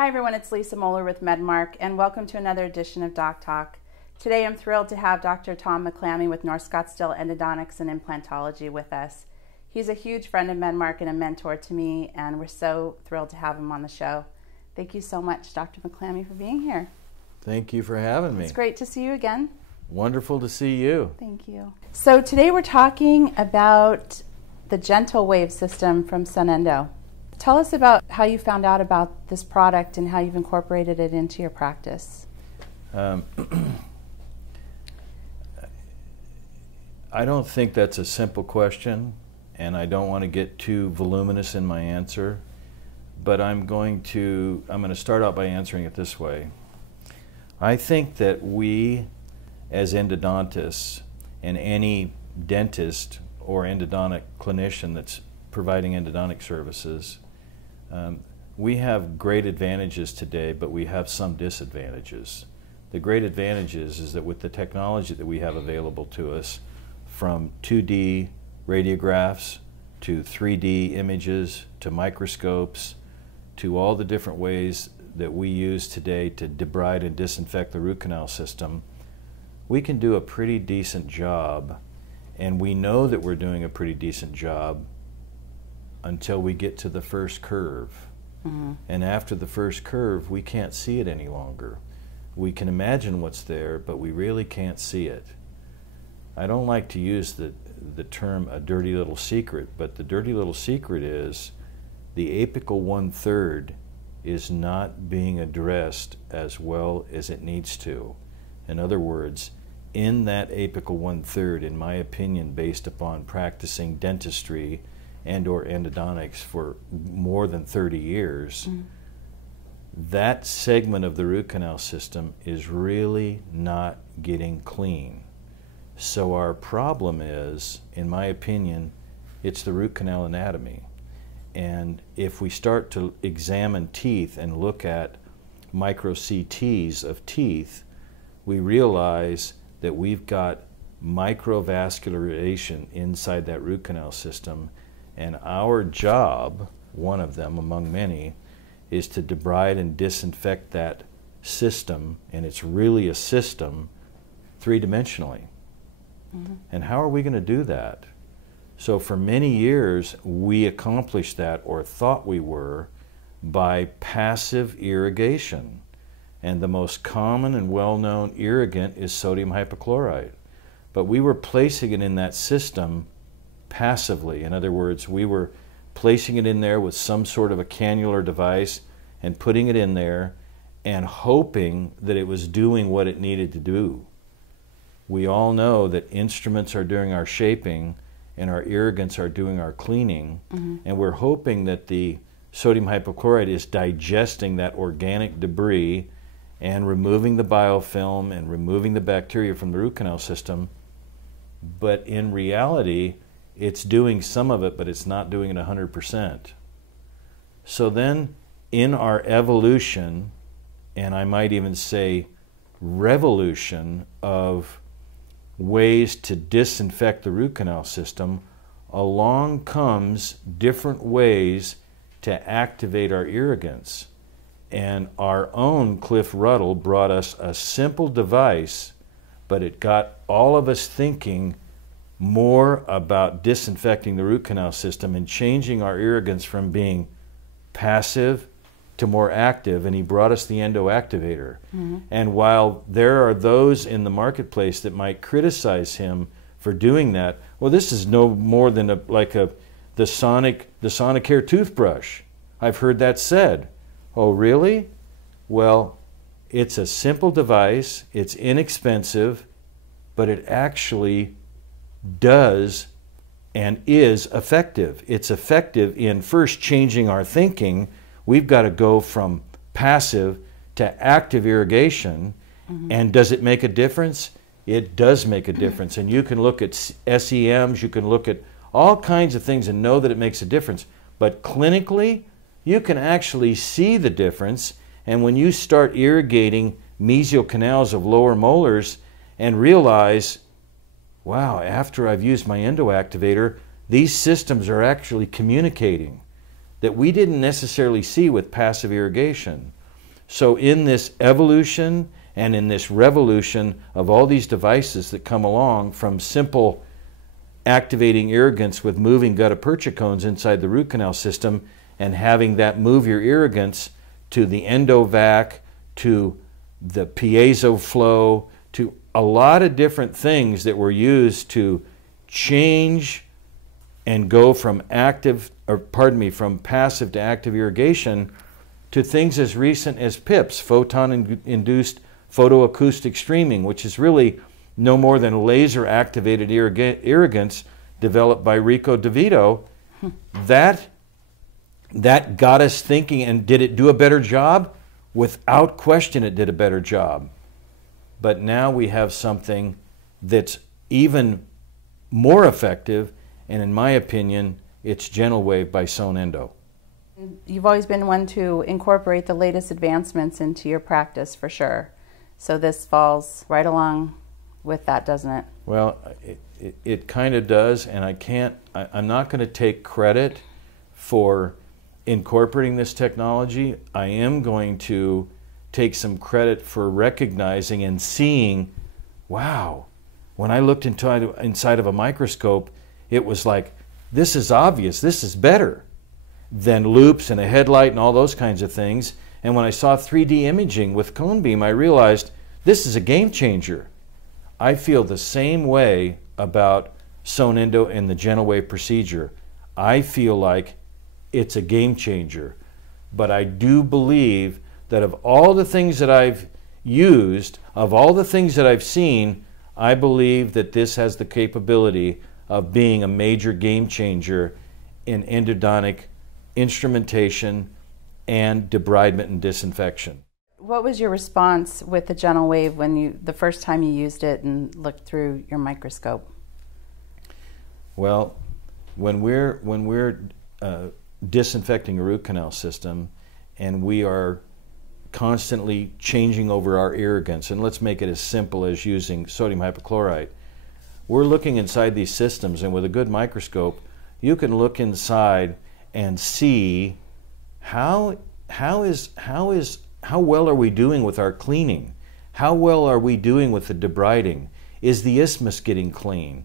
Hi everyone, it's Lisa Moeller with MedMark, and welcome to another edition of DocTalk. Today I'm thrilled to have Dr. Tom McClammy with North Scottsdale Endodontics and Implantology with us. He's a huge friend of MedMark and a mentor to me, and we're so thrilled to have him on the show. Thank you so much, Dr. McClammy, for being here. Thank you for having me. It's great to see you again. Wonderful to see you. Thank you. So today we're talking about the Gentle Wave system from Sonendo. Tell us about how you found out about this product and how you've incorporated it into your practice. I don't think that's a simple question, and I don't want to get too voluminous in my answer, but I'm going to start out by answering it this way. I think that we, as endodontists, and any dentist or endodontic clinician that's providing endodontic services, we have great advantages today, but we have some disadvantages. The great advantages is that with the technology that we have available to us, from 2D radiographs to 3D images to microscopes to all the different ways that we use today to debride and disinfect the root canal system, we can do a pretty decent job, and we know that we're doing a pretty decent job until we get to the first curve. Mm-hmm. And after the first curve, we can't see it any longer. We can imagine what's there, but we really can't see it. I don't like to use the term a dirty little secret, but the dirty little secret is the apical 1/3 is not being addressed as well as it needs to. In other words, in that apical 1/3, in my opinion, based upon practicing dentistry and or endodontics for more than 30 years, that segment of the root canal system is really not getting clean. So our problem is, in my opinion, it's the root canal anatomy. And if we start to examine teeth and look at micro CTs of teeth, we realize that we've got microvascularization inside that root canal system, and our job, one of them among many, is to debride and disinfect that system, and it's really a system, three-dimensionally. Mm-hmm. And how are we going to do that? So for many years, we accomplished that, or thought we were, by passive irrigation. And the most common and well-known irrigant is sodium hypochlorite. But we were placing it in that system passively. In other words, we were placing it in there with some sort of a cannular device and putting it in there and hoping that it was doing what it needed to do. We all know that instruments are doing our shaping and our irrigants are doing our cleaning, and we're hoping that the sodium hypochlorite is digesting that organic debris and removing the biofilm and removing the bacteria from the root canal system. But in reality, it's doing some of it, but it's not doing it 100%. So then, in our evolution, and I might even say revolution of ways to disinfect the root canal system, along comes different ways to activate our irrigants. And our own Cliff Ruddle brought us a simple device, but it got all of us thinking more about disinfecting the root canal system and changing our irrigants from being passive to more active, and he brought us the endoactivator. And while there are those in the marketplace that might criticize him for doing that, well, this is no more than the Sonicare toothbrush. I've heard that said. Oh, really? Well, it's a simple device, it's inexpensive, but it actually does and is effective. It's effective in first changing our thinking. We've got to go from passive to active irrigation. And does it make a difference? It does make a difference. And you can look at SEMs, you can look at all kinds of things and know that it makes a difference. But clinically, you can actually see the difference. And when you start irrigating mesial canals of lower molars and realize, wow, after I've used my endoactivator, these systems are actually communicating that we didn't necessarily see with passive irrigation. So in this evolution and in this revolution of all these devices that come along, from simple activating irrigants with moving gutta-percha cones inside the root canal system and having that move your irrigants, to the endovac, to the piezo flow, to a lot of different things that were used to change and go from from passive to active irrigation, to things as recent as PIPs, photon-induced photoacoustic streaming, which is really no more than laser-activated irrigants developed by Rico DeVito. That got us thinking, and did it do a better job? Without question, it did a better job. But now we have something that's even more effective, and in my opinion, it's Gentle Wave by Sonendo. You've always been one to incorporate the latest advancements into your practice, for sure. So this falls right along with that, doesn't it? Well, it kind of does, and I'm not going to take credit for incorporating this technology. I am going to take some credit for recognizing and seeing, wow, when I looked inside of a microscope, it was like, this is obvious, this is better than loops and a headlight and all those kinds of things. And when I saw 3D imaging with cone beam, I realized this is a game changer. I feel the same way about Sonendo and the Gentle Wave procedure. I feel like it's a game changer. But I do believe that of all the things that I've used, of all the things that I've seen, I believe that this has the capability of being a major game changer in endodontic instrumentation and debridement and disinfection. What was your response with the Gentle Wave when the first time you used it and looked through your microscope? Well, when we're disinfecting a root canal system and we are constantly changing over our irrigants, and let's make it as simple as using sodium hypochlorite, we're looking inside these systems, and with a good microscope, you can look inside and see how well are we doing with our cleaning? How well are we doing with the debriding? Is the isthmus getting clean?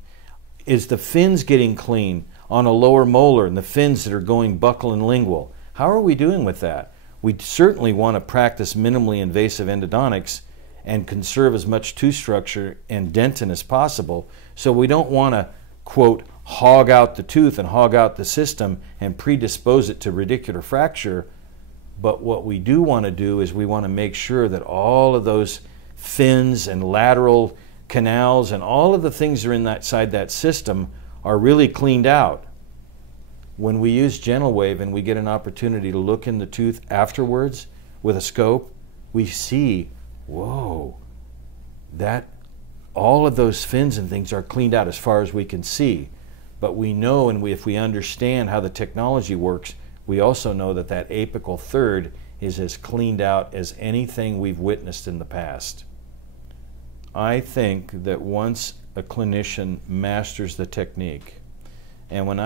Is the fins getting clean on a lower molar and the fins that are going buccal and lingual? How are we doing with that? We certainly want to practice minimally invasive endodontics and conserve as much tooth structure and dentin as possible. So we don't want to, quote, hog out the tooth and hog out the system and predispose it to radicular fracture. But what we do want to do is we want to make sure that all of those fins and lateral canals and all of the things that are inside that system are really cleaned out. When we use Gentle Wave and we get an opportunity to look in the tooth afterwards with a scope, we see, whoa, that all of those fins and things are cleaned out as far as we can see. But we know, and if we understand how the technology works, we also know that that apical third is as cleaned out as anything we've witnessed in the past. I think that once a clinician masters the technique, and when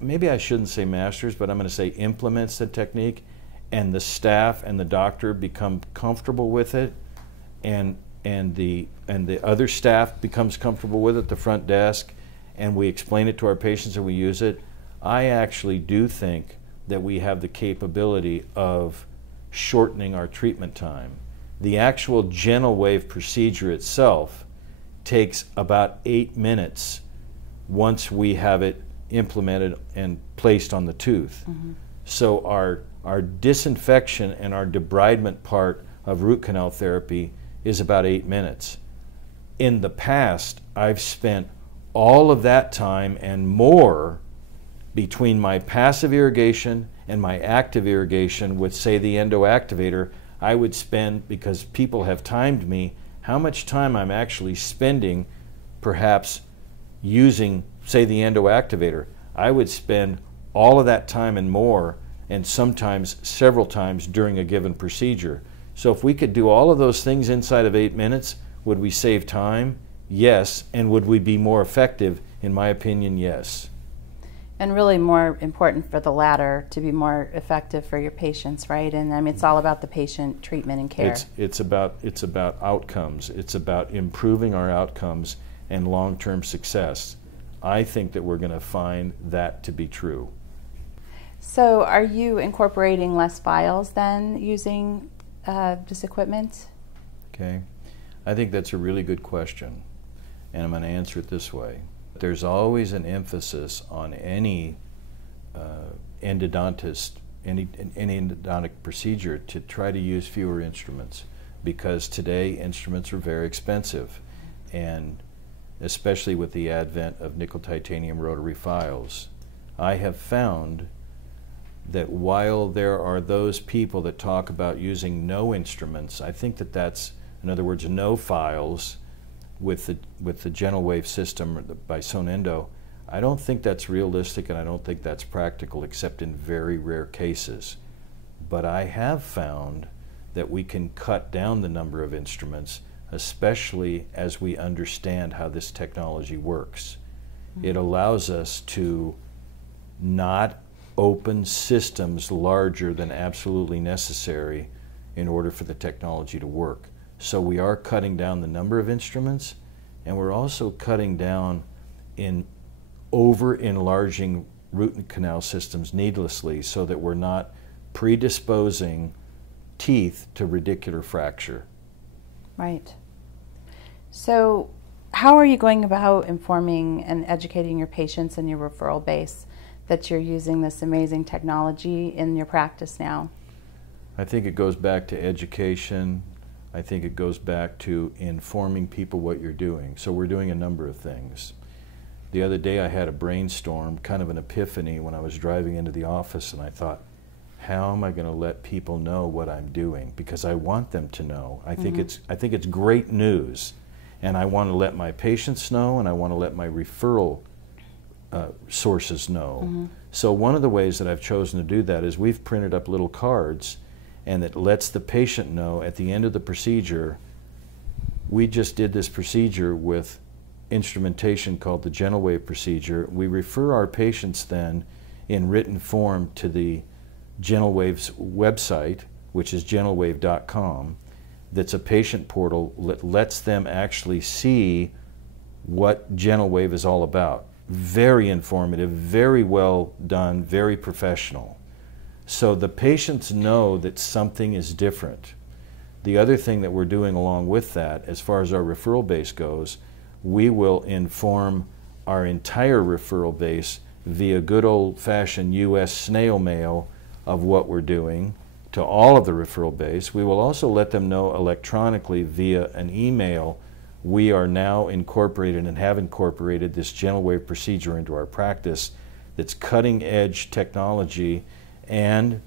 maybe I shouldn't say masters, but I'm going to say implements the technique, and the staff and the doctor become comfortable with it, and the other staff becomes comfortable with it, the front desk, and we explain it to our patients and we use it, I actually do think that we have the capability of shortening our treatment time. The actual Gentle Wave procedure itself takes about 8 minutes once we have it implemented and placed on the tooth. Mm-hmm. So our disinfection and our debridement part of root canal therapy is about 8 minutes. In the past, I've spent all of that time and more between my passive irrigation and my active irrigation with, say, the endoactivator. I would spend, because people have timed me, how much time I'm actually spending perhaps using, say, the endoactivator. I would spend all of that time and more, and sometimes several times during a given procedure. So if we could do all of those things inside of 8 minutes, would we save time? Yes. And would we be more effective? In my opinion, yes. And really more important for the latter to be more effective for your patients, right? And I mean, it's all about the patient treatment and care. It's about outcomes. It's about improving our outcomes and long-term success. I think that we're going to find that to be true. So are you incorporating less files then using this equipment? Okay. I think that's a really good question, and I'm going to answer it this way. There's always an emphasis on any endodontist, any endodontic procedure to try to use fewer instruments, because today instruments are very expensive, and especially with the advent of nickel titanium rotary files. I have found that while there are those people that talk about using no instruments, I think that that's, in other words, no files with the GentleWave system by Sonendo, I don't think that's realistic, and I don't think that's practical except in very rare cases. But I have found that we can cut down the number of instruments, especially as we understand how this technology works. It allows us to not open systems larger than absolutely necessary in order for the technology to work. So we are cutting down the number of instruments, and we're also cutting down in over-enlarging root canal systems needlessly, so that we're not predisposing teeth to radicular fracture. Right. So how are you going about informing and educating your patients and your referral base that you're using this amazing technology in your practice now? I think it goes back to education. I think it goes back to informing people what you're doing. So we're doing a number of things. The other day I had a brainstorm, kind of an epiphany, when I was driving into the office, and I thought, how am I going to let people know what I'm doing? Because I want them to know. I think it's great news, and I want to let my patients know, and I want to let my referral sources know. So one of the ways that I've chosen to do that is we've printed up little cards, and it lets the patient know at the end of the procedure, we just did this procedure with instrumentation called the GentleWave procedure. We refer our patients then in written form to the GentleWave's website, which is gentlewave.com. That's a patient portal that lets them actually see what GentleWave is all about. Very informative, very well done, very professional. So the patients know that something is different. The other thing that we're doing along with that, as far as our referral base goes, we will inform our entire referral base via good old-fashioned U.S. snail mail of what we're doing to all of the referral base. We will also let them know electronically via an email. We are now incorporated and have incorporated this GentleWave procedure into our practice that's cutting-edge technology, and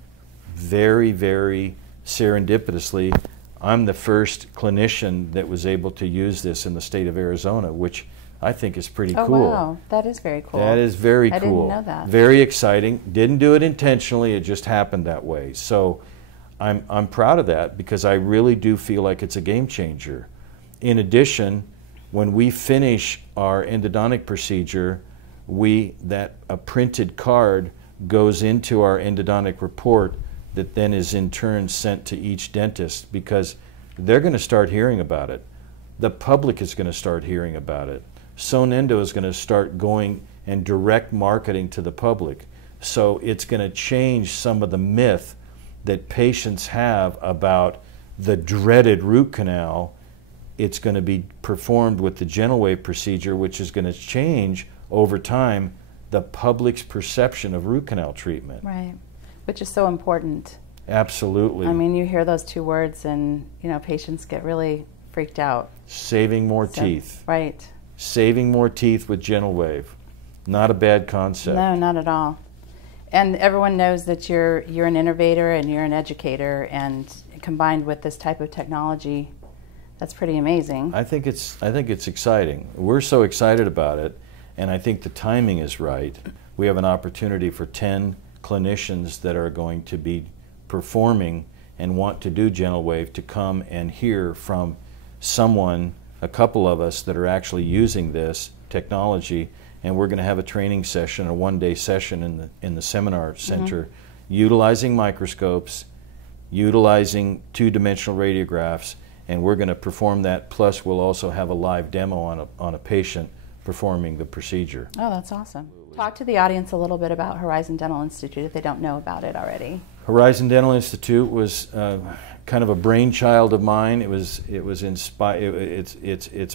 very, very serendipitously, I'm the first clinician that was able to use this in the state of Arizona, which I think is pretty cool. Oh, wow. That is very cool. That is very cool. I didn't know that. Very exciting. Didn't do it intentionally. It just happened that way. So I'm proud of that, because I really do feel like it's a game changer. In addition, when we finish our endodontic procedure, a printed card goes into our endodontic report that then is in turn sent to each dentist, because they're going to start hearing about it. The public is going to start hearing about it. Sonendo is going to start going and direct marketing to the public. So it's going to change some of the myth that patients have about the dreaded root canal. It's going to be performed with the GentleWave procedure, which is going to change over time the public's perception of root canal treatment. Right, which is so important. Absolutely. I mean, you hear those two words and, patients get really freaked out. Saving more teeth. Right. Saving more teeth with GentleWave. Not a bad concept. No, not at all. And everyone knows that you're an innovator and you're an educator, and combined with this type of technology, that's pretty amazing. I think it's exciting. We're so excited about it, and I think the timing is right. We have an opportunity for 10 clinicians that are going to be performing and want to do GentleWave to come and hear from someone, a couple of us, that are actually using this technology and we're going to have a training session, a one-day session in the seminar center, utilizing microscopes, utilizing two-dimensional radiographs, and we're going to perform that. Plus, we'll also have a live demo on a patient performing the procedure. Oh, that's awesome. Talk to the audience a little bit about Horizon Dental Institute if they don't know about it already. Horizon Dental Institute was kind of a brainchild of mine. It's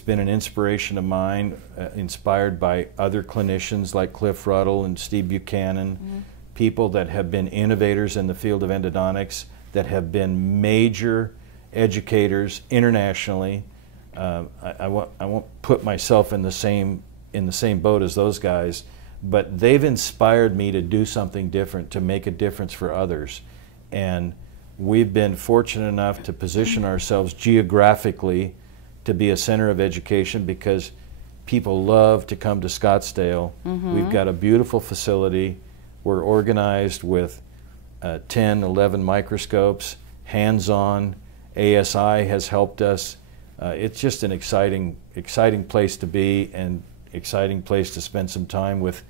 been an inspiration of mine, inspired by other clinicians like Cliff Ruddle and Steve Buchanan, people that have been innovators in the field of endodontics, that have been major educators internationally. I won't put myself in the same boat as those guys, but they've inspired me to do something different, to make a difference for others. And we've been fortunate enough to position ourselves geographically to be a center of education, because people love to come to Scottsdale. We've got a beautiful facility. We're organized with 10, 11 microscopes, hands-on. ASI has helped us. It's just an exciting place to be, and exciting place to spend some time with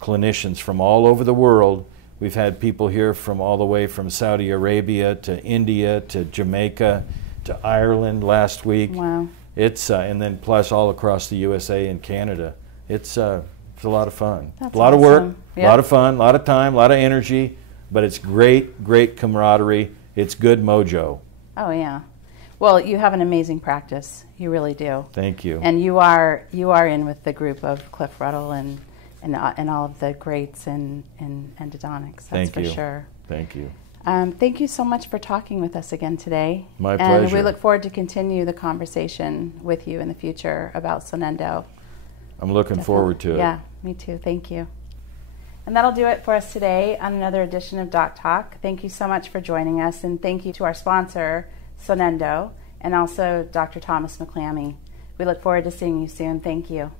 clinicians from all over the world. We've had people here from all the way from Saudi Arabia to India to Jamaica to Ireland last week. Wow. It's and then plus all across the USA and Canada. It's a lot of fun. That's a lot awesome. of work, Yep. a lot of fun, a lot of time, a lot of energy, but it's great camaraderie. It's good mojo. Oh yeah. Well, you have an amazing practice. You really do. Thank you. And you are in with the group of Cliff Ruddle and all of the greats in endodontics. That's for sure. Thank you. Thank you so much for talking with us again today. My pleasure. And we look forward to continue the conversation with you in the future about Sonendo. I'm looking forward to it. Yeah, me too. Thank you. And that'll do it for us today on another edition of Doc Talk. Thank you so much for joining us, and thank you to our sponsor, Sonendo, and also Dr. Thomas McClammy. We look forward to seeing you soon. Thank you.